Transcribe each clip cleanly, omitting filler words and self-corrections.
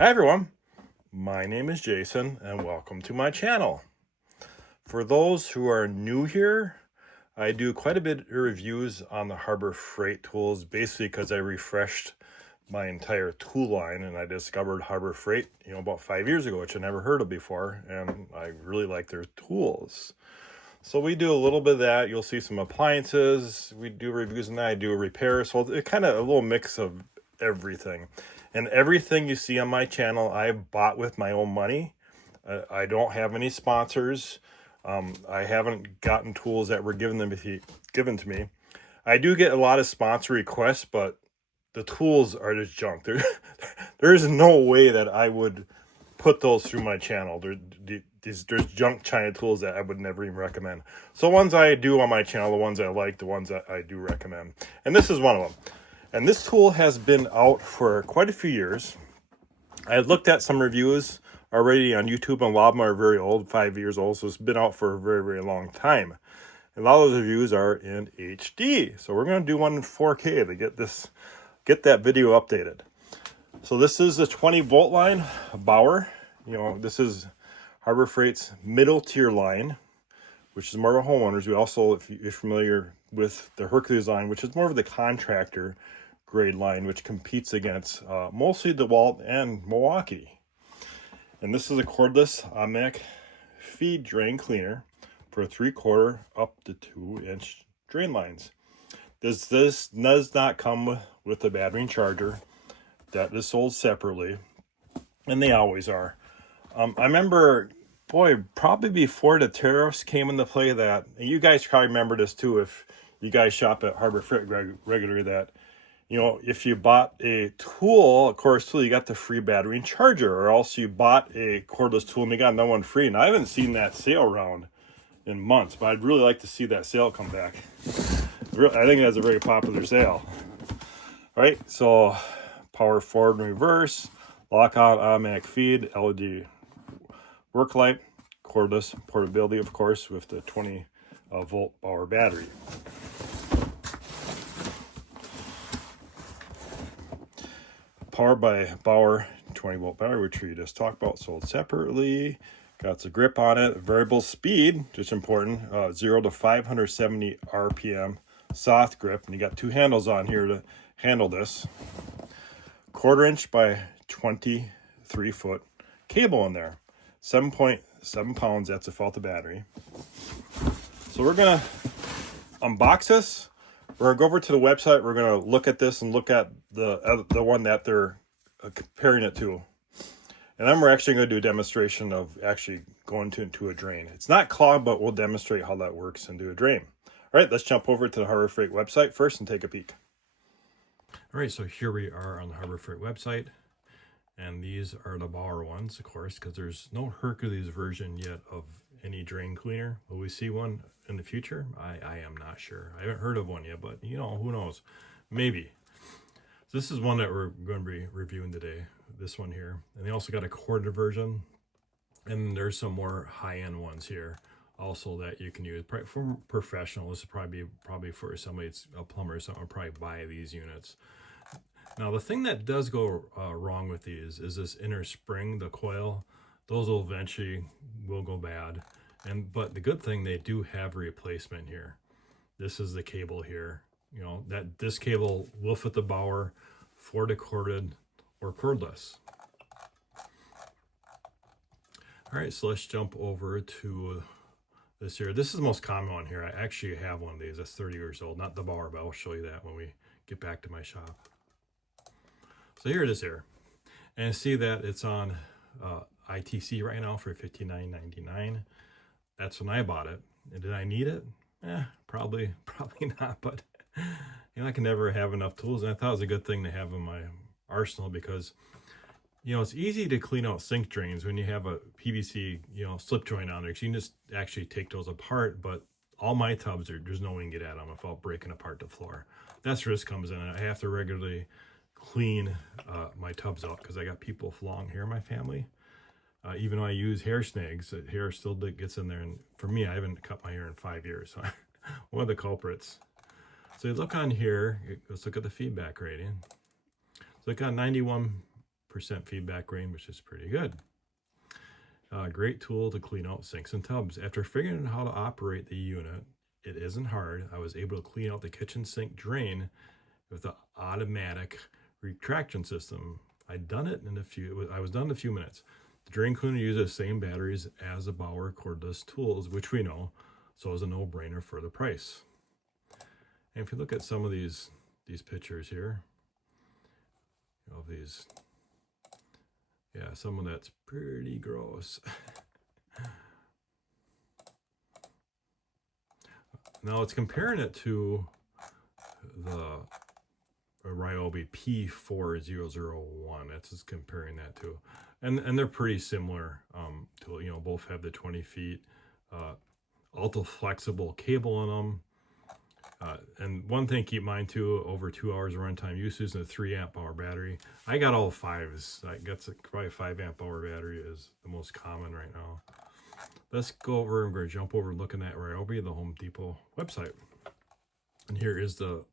Hi everyone, my name is Jason and welcome to my channel. For those who are new here, I do quite a bit of reviews on the Harbor Freight tools, basically because I refreshed my entire tool line and I discovered Harbor Freight, about 5 years ago, which I never heard of before, and I really like their tools. So we do a little bit of that. You'll see some appliances. We do reviews on that. I do repairs. So it's kind of a little mix of everything. And everything you see on my channel, I bought with my own money. I don't have any sponsors. I haven't gotten tools that were given to me. I do get a lot of sponsor requests, but the tools are just junk. There's no way that I would put those through my channel. There's junk China tools that I would never even recommend. So ones I do on my channel, the ones I like, the ones that I do recommend. And this is one of them. And this tool has been out for quite a few years. I looked at some reviews already on YouTube, and a lot of them are very old, 5 years old, so it's been out for a very, very long time. And a lot of those reviews are in HD. So we're going to do one in 4K to get that video updated. So this is the 20-volt line, Bauer. This is Harbor Freight's middle tier line, which is more of a homeowner's. We also, if you're familiar with the Hercules line, which is more of the contractor grade line, which competes against mostly DeWalt and Milwaukee. And this is a cordless automatic feed drain cleaner for 3/4 up to 2-inch drain lines. This does not come with a battery and charger. That is sold separately, and they always are. I remember, probably before the tariffs came into play, that, and you guys probably remember this too if you guys shop at Harbor Freight regularly, that if you bought a cordless tool, you got the free battery and charger, or else you bought a cordless tool and you got another one free. And I haven't seen that sale around in months, but I'd really like to see that sale come back. I think that's a very popular sale. All right, so power forward and reverse, lockout automatic feed, LED work light, cordless portability, of course, with the 20-volt Bauer battery. Powered by Bauer 20-volt battery, which we just talked about, sold separately. Got the grip on it, variable speed, which is important, 0 to 570 RPM, soft grip, and you got 2 handles on here to handle this. 1/4 inch by 23 foot cable in there, 7.7 pounds. That's without the battery. So we're gonna unbox this. We're gonna go over to the website. We're gonna look at this and look at the one that they're comparing it to, and then we're actually gonna do a demonstration of actually going into a drain. It's not clogged, but we'll demonstrate how that works into a drain. All right, let's jump over to the Harbor Freight website first and take a peek. All right, so here we are on the Harbor Freight website, and these are the Bauer ones, of course, because there's no Hercules version yet of any drain cleaner. Will we see one in the future? I am not sure. I haven't heard of one yet, but who knows? Maybe. So this is one that we're going to be reviewing today, this one here. And they also got a corded version, and there's some more high-end ones here also that you can use. Probably for professionals, this is probably for somebody that's a plumber or something, will probably buy these units. Now, the thing that does go wrong with these is this inner spring, the coil. Those will eventually go bad. But the good thing, they do have a replacement here. This is the cable here. This cable will fit the Bauer for the corded or cordless. All right, so let's jump over to this here. This is the most common one here. I actually have one of these that's 30 years old, not the Bauer, but I'll show you that when we get back to my shop. So here it is here. And see that it's on ITC right now for $59.99. That's when I bought it. And did I need it? Probably not, but I can never have enough tools, and I thought it was a good thing to have in my arsenal because it's easy to clean out sink drains when you have a PVC slip joint on there, because you can just actually take those apart. But all my tubs, there's no way you can get at them without breaking apart the floor. That's where this comes in. I have to regularly clean my tubs out because I got people with long hair in my family. Even though I use hair snags, hair still gets in there. And for me, I haven't cut my hair in 5 years. So one of the culprits. So you look on here, let's look at the feedback rating. So it got 91 feedback rating, which is pretty good. Great tool to clean out sinks and tubs. After figuring out how to operate the unit, it isn't hard. I was able to clean out the kitchen sink drain with the automatic retraction system. I was done in a few minutes. The drain cleaner uses the same batteries as the Bauer cordless tools, which we know, so it's a no-brainer for the price. And if you look at some of these pictures here, of these, yeah, some of that's pretty gross. Now it's comparing it to the Ryobi P4001. That's just comparing that to, and they're pretty similar. To, you know, both have the 20 feet ultra flexible cable in them. And one thing, keep in mind too, over 2 hours of runtime usage and a 3 amp hour battery. I got all 5s. I guess probably 5 amp hour battery is the most common right now. Let's go over, and we're going to jump over and look at that Ryobi, the Home Depot website. And here is the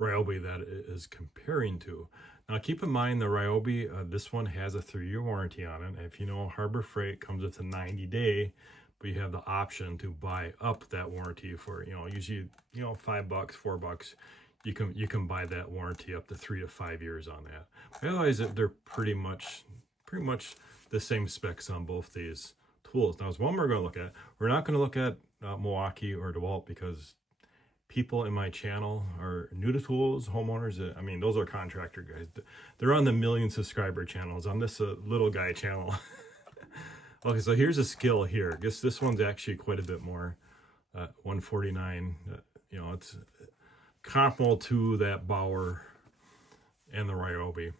Ryobi that it is comparing to. Now keep in mind the Ryobi, this one has a 3-year warranty on it. If you know, Harbor Freight comes with a 90-day, but you have the option to buy up that warranty for, you know, usually, you know, $5, $4. You can buy that warranty up to 3 to 5 years on that. Otherwise, they're pretty much the same specs on both these tools. Now, there's one we're going to look at. We're not going to look at Milwaukee or DeWalt because people in my channel are new to tools, homeowners. I mean, those are contractor guys. They're on the million subscriber channels. On this little guy channel. Okay, so here's a skill here. I guess this one's actually quite a bit more. 149. You know, it's comparable to that Bauer and the Ryobi.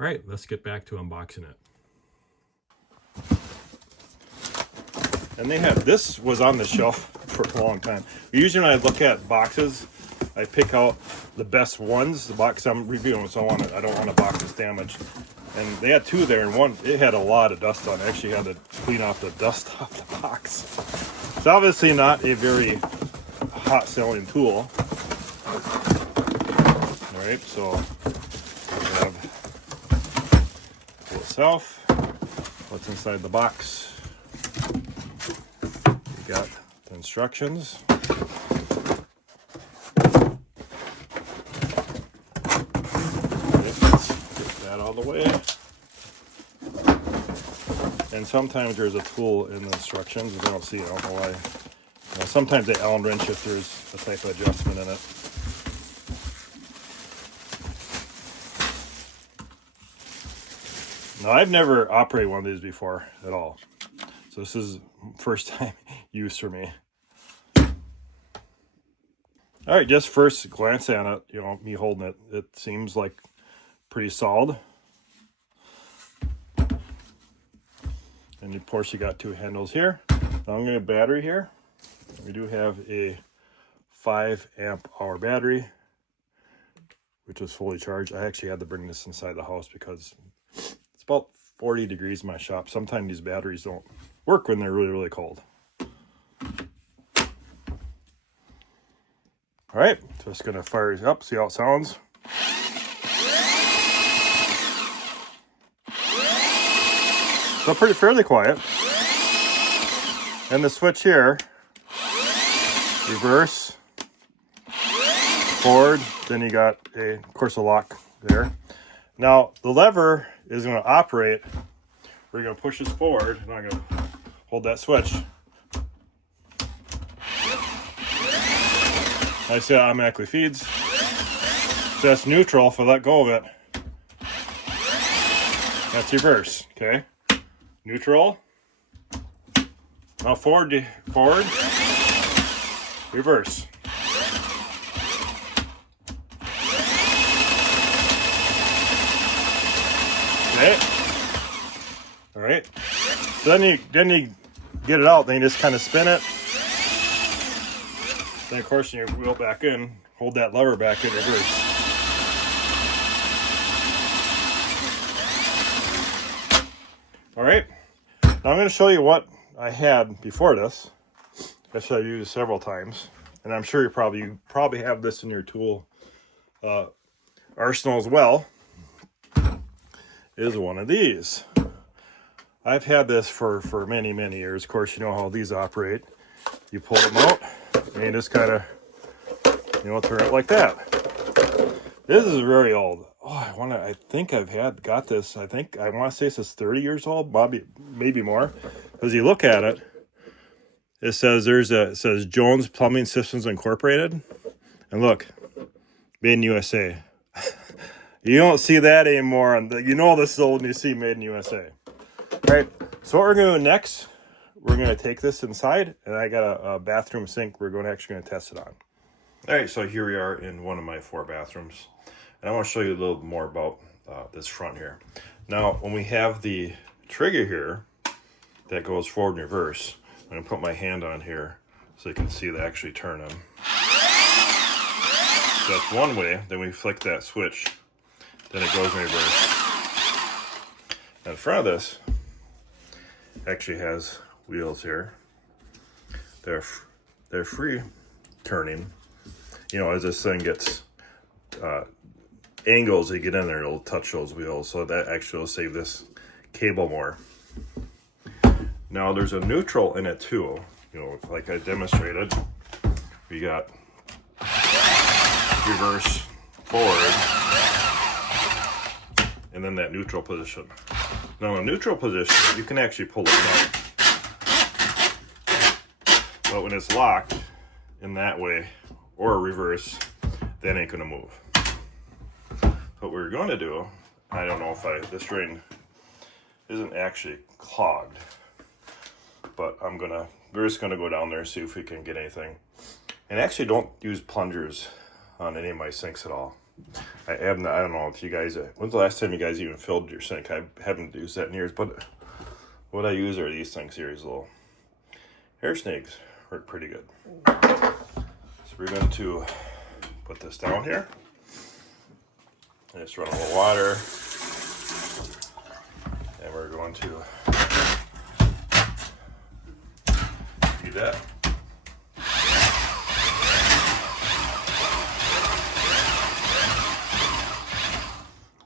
All right, let's get back to unboxing it. And this was on the shelf for a long time. Usually when I look at boxes, I pick out the best ones, the box I'm reviewing, so I don't want a box that's damaged. And they had 2 there, and one, it had a lot of dust on it. I actually had to clean off the dust off the box. It's obviously not a very hot selling tool. All right, so we have the tool itself, what's inside the box. We got the instructions. All the way, and sometimes there's a tool in the instructions. I don't see it. I don't know why. You know, sometimes they Allen wrench if there's a type of adjustment in it. Now, I've never operated one of these before at all, so this is first time use for me. All right, just first glance at it, you know, me holding it, it seems like pretty solid. And of course you got 2 handles here. Now I'm going to get a battery here. We do have a 5 amp hour battery, which is fully charged. I actually had to bring this inside the house because it's about 40 degrees in my shop. Sometimes these batteries don't work when they're really, really cold. All right, just going to fire it up, see how it sounds. So fairly quiet. And the switch here, reverse, forward, then you got of course a lock there. Now the lever is going to operate. We're going to push this forward, and I'm going to hold that switch. I see it automatically feeds. So that's neutral. If I let go of it, that's reverse. Okay. Neutral. Now forward, reverse. Okay. All right. So then you get it out. Then you just kind of spin it. Then of course you wheel back in, hold that lever back in reverse. All right. Now I'm going to show you what I had before this. This I've used several times, and I'm sure you probably have this in your tool arsenal as well. is one of these. I've had this for many, many years. Of course, you know how these operate. You pull them out, and you just kind of, you know, turn it like that. This is very old. Oh, I think got this. I want to say this is 30 years old, maybe more. As you look at it, it says it says Jones Plumbing Systems Incorporated. And look, made in USA. You don't see that anymore. You know this is old and you see made in USA. All right, so what we're going to do next, we're going to take this inside, and I got a bathroom sink we're actually going to test it on. All right, so here we are in one of my 4 bathrooms. And I want to show you a little more about this front here. Now, when we have the trigger here that goes forward and reverse, I'm going to put my hand on here so you can see it actually turn them. So that's one way. Then we flick that switch. Then it goes in reverse. Now, in front of this actually has wheels here. They're free turning. You know, as this thing gets angles, you get in there, it'll touch those wheels. So that actually will save this cable more. Now there's a neutral in it too. You know, like I demonstrated. We got reverse, forward, and then that neutral position. Now in neutral position, you can actually pull it down. But when it's locked in that way, or reverse, that ain't gonna move. What we're going to do, I don't know if this drain isn't actually clogged, but we're just gonna go down there and see if we can get anything. And actually don't use plungers on any of my sinks at all. I don't know if you guys, when's the last time you guys even filled your sink? I haven't used that in years, but what I use are these things here, these little hair snakes. Work pretty good. So we're going to put this down here. And just run a little water. And we're going to do that.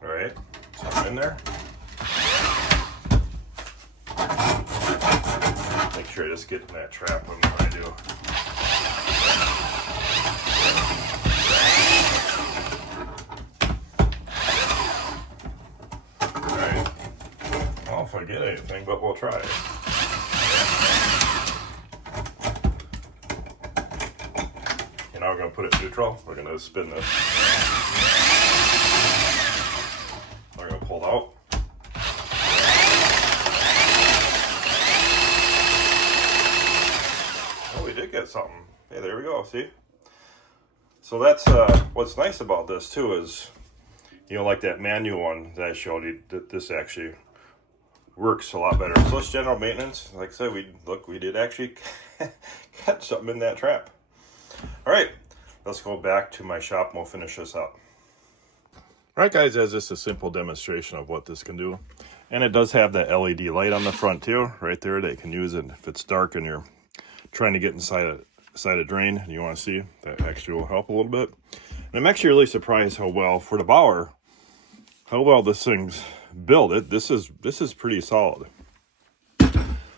All right, so I'm in there. Make sure I just get in that trap when I do. Alright. I don't know if I get anything, but we'll try it. And now we're going to put it neutral. We're going to spin this. We're going to pull it out. Get something. Hey, there we go. See? So that's what's nice about this too is, you know, like that manual one that I showed you, this actually works a lot better. So it's general maintenance. Like I said, we did actually catch something in that trap. All right, let's go back to my shop and we'll finish this up. All right, guys, that's just a simple demonstration of what this can do. And it does have that LED light on the front too, right there, that you can use it if it's dark and you're trying to get inside a drain and you want to see. That actually will help a little bit. And I'm actually really surprised how well, for the Bauer, how well this thing's built. This is pretty solid.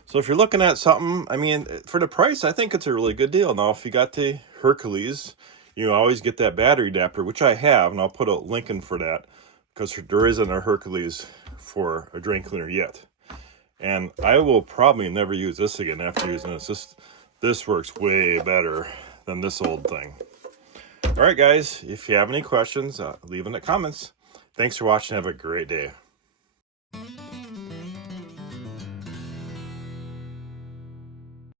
So if you're looking at something, I mean, for the price, I think it's a really good deal. Now, if you got the Hercules, you always get that battery adapter, which I have, and I'll put a link in for that, because there isn't a Hercules for a drain cleaner yet. And I will probably never use this again after using this. This works way better than this old thing. All right, guys, if you have any questions, leave in the comments. Thanks for watching. Have a great day.